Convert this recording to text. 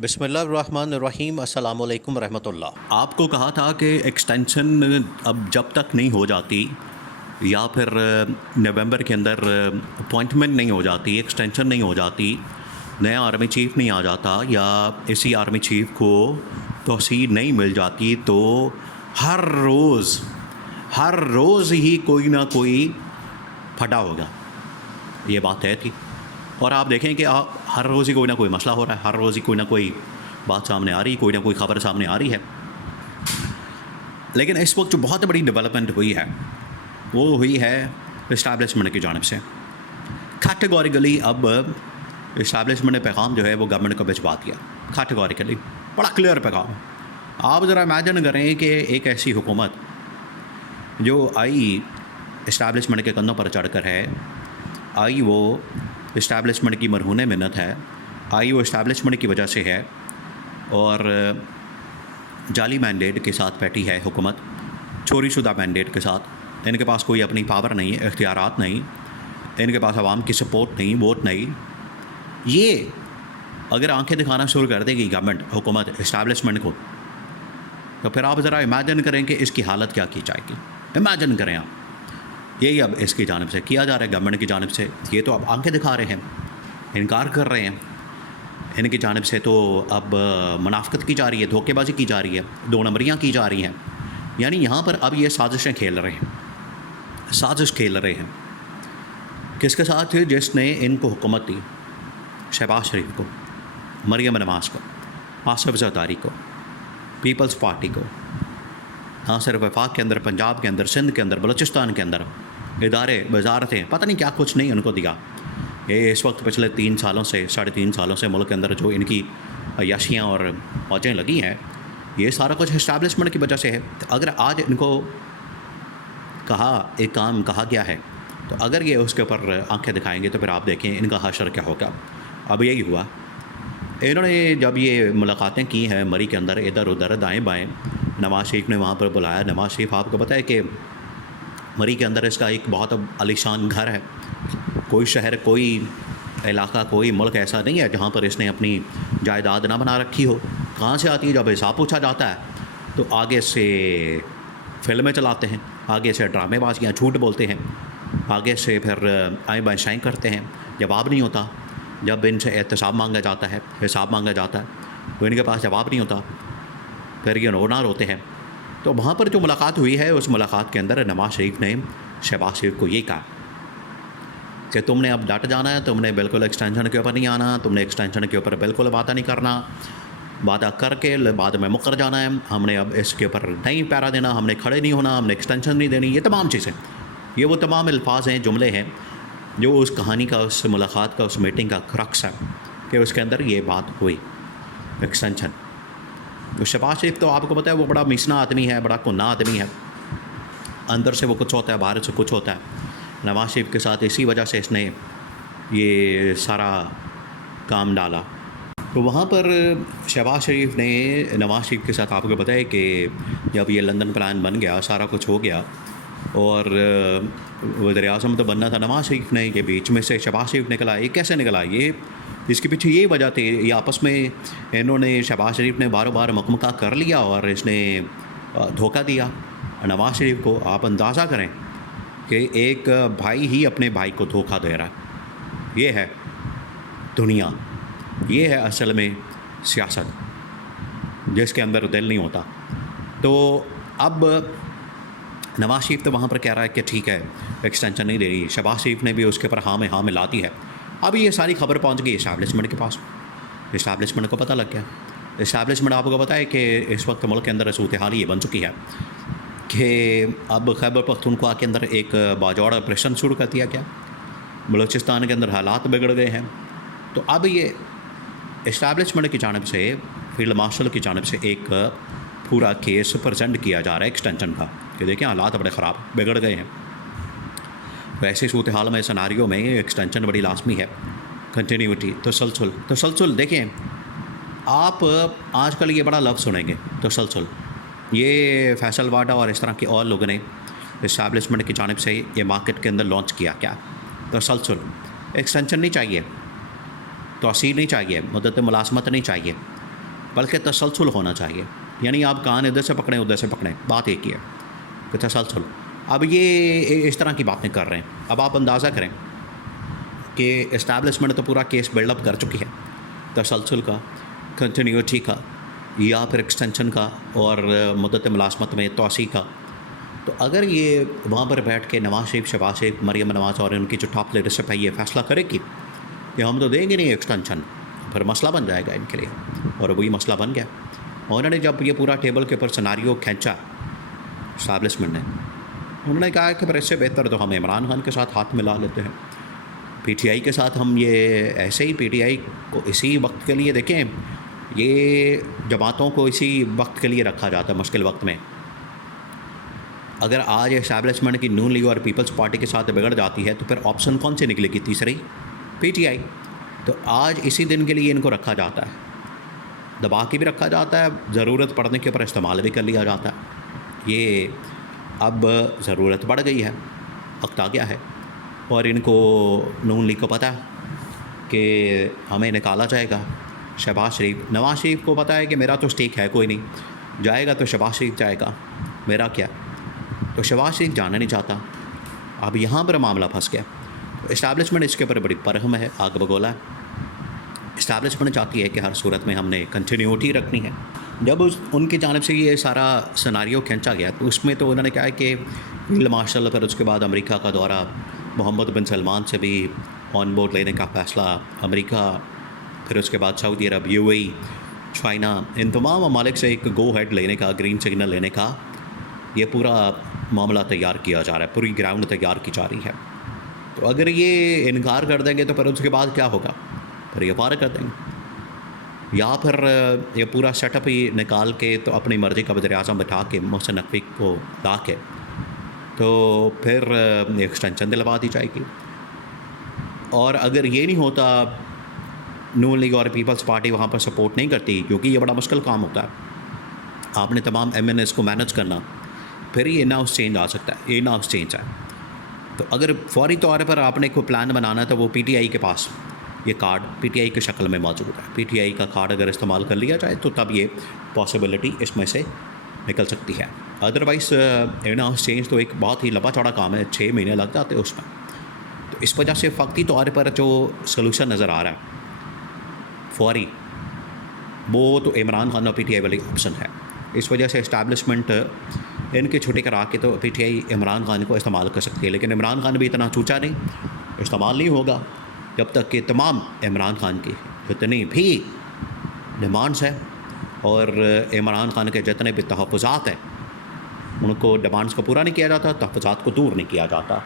बिस्मिल्लाहिर्रहमानिर्रहीम अस्सलामु अलैकुम रहमतुल्लाह। आपको कहा था कि एक्सटेंशन अब जब तक नहीं हो जाती या फिर नवंबर के अंदर अपॉइंटमेंट नहीं हो जाती, एक्सटेंशन नहीं हो जाती, नया आर्मी चीफ़ नहीं आ जाता या इसी आर्मी चीफ़ को तौसीर नहीं मिल जाती तो हर रोज़ ही कोई ना कोई फटा होगा। ये बात तय थी और आप देखें कि हर रोज़ ही कोई ना कोई मसला हो रहा है, हर रोज़ ही कोई ना कोई बात सामने आ रही, कोई ना कोई ख़बर सामने आ रही है। लेकिन इस वक्त जो बहुत बड़ी डेवलपमेंट हुई है वो हुई है इस्टेब्लिशमेंट की जानिब से। कैटेगोरिकली अब इस्टेब्लिशमेंट ने पैगाम जो है वो गवर्नमेंट को भिजवा दिया, कैटेगोरिकली बड़ा क्लियर पैगाम। आप ज़रा इमेजिन करें कि एक ऐसी हुकूमत जो आई इस्टेब्लिशमेंट के कंधों पर चढ़कर है, आई वो इस्टेब्लिशमेंट की मरहून मिन्नत है, आई वो इस्टेब्लिशमेंट की वजह से है और जाली मैंडेट के साथ बैठी है हुकूमत, चोरी शुदा मैंडेट के साथ। इनके पास कोई अपनी पावर नहीं है, इख्तियारात नहीं, इनके पास आवाम की सपोर्ट नहीं, वोट नहीं। ये अगर आंखें दिखाना शुरू कर देगी गवर्नमेंट, हुकूमत इस्टेब्लिशमेंट को, तो फिर आप ज़रा इमेजिन करें कि इसकी हालत क्या की जाएगी। इमेजिन करें आप, यही अब इसकी जानिब से किया जा रहा है, गवर्नमेंट की जानिब से। ये तो अब आंखें दिखा रहे हैं, इनकार कर रहे हैं, इनकी जानिब से तो अब मुनाफ़िकत की जा रही है, धोखेबाजी की जा रही है, दो नंबरियाँ की जा रही हैं। यानी यहाँ पर अब ये साजिशें खेल रहे हैं, साजिश खेल रहे हैं। किसके साथ? जिसने इनको हुकूमत दी, शहबाज शरीफ को, मरियम नवाज़ को, आसिफ ज़रदारी को, पीपल्स पार्टी को, हाँ सिर्फ वफाक के अंदर, पंजाब के अंदर, सिंध के अंदर, बलूचिस्तान के अंदर इदारे वजारतें, पता नहीं क्या कुछ नहीं उनको दिया। ये इस वक्त पिछले 3 सालों से, 3.5 सालों से मुल्क के अंदर जो इनकी अय्याशियाँ और मौजें लगी हैं, ये सारा कुछ इस्टेब्लिशमेंट की वजह से है। अगर आज इनको कहा, एक काम कहा गया है, तो अगर ये उसके ऊपर आंखें दिखाएंगे तो फिर आप देखें इनका हशर क्या होगा। अब यही हुआ, इन्होंने जब ये मुलाकातें की हैं मरी के अंदर, इधर उधर दाएं बाएं, नवाज़ शरीफ ने वहाँ पर बुलाया। नवाज़ शरीफ आपको पता है कि मरी के अंदर इसका एक बहुत आलीशान घर है। कोई शहर, कोई इलाका, कोई मुल्क ऐसा नहीं है जहाँ पर इसने अपनी जायदाद ना बना रखी हो। कहाँ से आती है? जब हिसाब पूछा जाता है तो आगे से फिल्में चलाते हैं, आगे से ड्रामेबाजियाँ, झूठ बोलते हैं, आगे से फिर आएँ बाएँ शाएँ करते हैं। जवाब नहीं होता। जब इनसे एहतसाब मांगा जाता है, हिसाब मांगा जाता है, तो इनके पास जवाब नहीं होता, फिर ये रोना रोते हैं। तो वहाँ पर जो मुलाकात हुई है, उस मुलाकात के अंदर नवाज़ शरीफ ने शहबाज शरीफ को ये कहा कि तुमने अब डट जाना है, तुमने बिल्कुल एक्सटेंशन के ऊपर नहीं आना, तुमने एक्सटेंशन के ऊपर बिल्कुल वादा नहीं करना, वादा करके बाद में मुकर जाना है, हमने अब इसके ऊपर नहीं पैरा देना, हमने खड़े नहीं होना, हमने एक्सटेंशन नहीं देनी। ये तमाम चीज़ें, ये वो तमाम अल्फाज हैं, जुमले हैं जो उस कहानी का, उस मुलाकात का, उस मीटिंग का क्रक्स है कि उसके अंदर ये बात हुई, एक्सटेंशन। तो शहबाज शरीफ तो आपको पता है वो बड़ा मीसना आदमी है, बड़ा कुन्ना आदमी है, अंदर से वो कुछ होता है, बाहर से कुछ होता है। नवाज़ शरीफ के साथ इसी वजह से इसने ये सारा काम डाला। तो वहाँ पर शहबाज शरीफ ने नवाज़ शरीफ के साथ, आपको पता है कि जब ये लंदन प्लान बन गया, सारा कुछ हो गया और वज़ीर-ए-आज़म तो बनना था नवाज़ शरीफ ने, ये बीच में से शहबाज शरीफ निकला। ये कैसे निकला? ये इसके पीछे ये वजह थी, ये आपस में इन्होंने, शहबाज शरीफ ने बारों बार मकमका कर लिया और इसने धोखा दिया नवाज़ शरीफ को। आप अंदाज़ा करें कि एक भाई ही अपने भाई को धोखा दे रहा है। ये है दुनिया, ये है असल में सियासत, जिसके अंदर दिल नहीं होता। तो अब नवाज़ शरीफ तो वहाँ पर कह रहा है कि ठीक है एक्सटेंशन नहीं दे रही, शहबाज शरीफ ने भी उसके ऊपर हाँ में हाँ मिलाती है। अब ये सारी खबर पहुँच गई इस्टेब्लिशमेंट के पास, इस्टेब्लिशमेंट को पता लग गया। इस्टेब्लिशमेंट आपको पता है कि इस वक्त मुल्क के अंदर सूरत हाल ये बन चुकी है कि अब खैबर पख्तूनख्वा के अंदर एक बाजौड़ ऑपरेशन शुरू कर दिया गया, बलूचिस्तान के अंदर हालात बिगड़ गए हैं। तो अब ये इस्टेब्लिशमेंट की जानिब से, फील्ड मार्शल की जानिब से एक पूरा केस प्रेजेंट किया जा रहा है एक्सटेंशन का कि देखिए हालात बड़े ख़राब बिगड़ गए हैं। वैसे सूरत हाल में, सिनारियो में एक्सटेंशन बड़ी लाजमी है, कंटिन्यूटी, तसलसल। देखें आप आजकल ये बड़ा लफ्ज़ सुनेंगे, तसलसल। ये फैसल वाडा और इस तरह के और लोगों ने इस्टेब्लिशमेंट की जानिब से ये मार्केट के अंदर लॉन्च किया। क्या? तसलसल। एक्सटेंशन नहीं चाहिए, तौसीर नहीं चाहिए, मुद्दत मुलाज़मत नहीं चाहिए, बल्कि तसलसल होना चाहिए। यानी आप कान इधर से पकड़ें उधर से पकड़ें, बात एक ही है कि तसलसल। अब ये इस तरह की बातें कर रहे हैं। अब आप अंदाज़ा करें कि इस्टेब्लिशमेंट तो पूरा केस बिल्डअप कर चुकी है तसलसल का, कंटिन्यूटी का या फिर एक्सटेंशन का और मुद्दत मुलाजमत में तोसी का। तो अगर ये वहाँ पर बैठ के नवाज शरीफ, शहबाज शरीफ, मरियम नवाज और उनकी जो टॉप लीडरशिप है ये फैसला करेगी कि हम तो देंगे नहीं एक्सटेंशन, फिर मसला बन जाएगा इनके लिए। और वही मसला बन गया। उन्होंने जब ये पूरा टेबल के ऊपर सिनारियो खींचा इस्टेब्लिशमेंट ने, उन्होंने कहा कि फिर इससे बेहतर तो हम इमरान खान के साथ हाथ मिला लेते हैं, पीटीआई के साथ हम ये ऐसे ही पीटीआई को इसी वक्त के लिए देखें, ये जमातों को इसी वक्त के लिए रखा जाता है मुश्किल वक्त में। अगर आज इस्टेब्लिशमेंट की नून लीग और पीपल्स पार्टी के साथ बिगड़ जाती है तो फिर ऑप्शन कौन से निकलेगी? तीसरी पीटीआई। तो आज इसी दिन के लिए इनको रखा जाता है, दबा के भी रखा जाता है, ज़रूरत पड़ने के ऊपर इस्तेमाल भी कर लिया जाता है। ये अब ज़रूरत बढ़ गई है, वक्त आ गया है और इनको नून लीग को पता है कि हमें निकाला जाएगा। शहबाज शरीफ, नवाज शरीफ को पता है कि मेरा तो स्टेक है कोई नहीं, जाएगा तो शहबाज शरीफ जाएगा, मेरा क्या। तो शहबाज शरीफ जाना नहीं चाहता। अब यहाँ पर मामला फंस गया। तो इस्टेब्लिशमेंट इसके ऊपर बड़ी परहम है, आग बगोला है। इस्टेब्लिशमेंट चाहती है कि हर सूरत में हमने कंटिन्यूटी रखनी है। जब उनकी जानिब से ये सारा सिनारियो खींचा गया तो उसमें तो उन्होंने कहा है कि फील्ड मार्शल, फिर उसके बाद अमेरिका का दौरा, मोहम्मद बिन सलमान से भी ऑन बोर्ड लेने का फ़ैसला, अमेरिका, फिर उसके बाद सऊदी अरब, यूएई, चाइना, इन तमाम ममालिक से एक गो हेड लेने का, ग्रीन सिग्नल लेने का ये पूरा मामला तैयार किया जा रहा है, पूरी ग्राउंड तैयार की जा रही है। तो अगर ये इनकार कर देंगे तो फिर उसके बाद क्या होगा? फिर ये पार कर देंगे, या फिर ये पूरा सेटअप ही निकाल के तो अपनी मर्ज़ी का वज़ीर आज़म बैठा के मोहसिन नकवी को ला के तो फिर एक्सटेंशन दिलवा दी जाएगी। और अगर ये नहीं होता, नून लीग और पीपल्स पार्टी वहाँ पर सपोर्ट नहीं करती, क्योंकि ये बड़ा मुश्किल काम होता है, आपने तमाम एमएनएस को मैनेज करना, फिर ये इन हाउस चेंज आ सकता है, इन हाउस चेंज है। तो अगर फौरी तौर पर आपने कोई प्लान बनाना तो वो पीटीआई के पास ये कार्ड पीटीआई की शक्ल में मौजूद है। पीटीआई का कार्ड अगर इस्तेमाल कर लिया जाए तो तब ये पॉसिबिलिटी इसमें से निकल सकती है। अदरवाइज़ इन हाउस चेंज तो एक बहुत ही लंबा चौड़ा काम है, 6 महीने लग जाते हैं उसमें। तो इस वजह से वक्ती तौर पर जो सलूशन नज़र आ रहा है फौरी, वो तो इमरान खान और पीटीआई वाली ऑप्शन है। इस वजह से इस्टेब्लिशमेंट इनकी छुट्टी करा के तो पीटीआई इमरान खान को इस्तेमाल कर सकती है, लेकिन इमरान खान भी इतना चूचा नहीं, इस्तेमाल नहीं होगा जब तक कि तमाम इमरान खान की जितनी भी डिमांड्स हैं और इमरान खान के जितने भी तहफ़्फ़ुज़ात हैं उनको डिमांड्स को पूरा नहीं किया जाता, तहफ़्फ़ुज़ात को दूर नहीं किया जाता।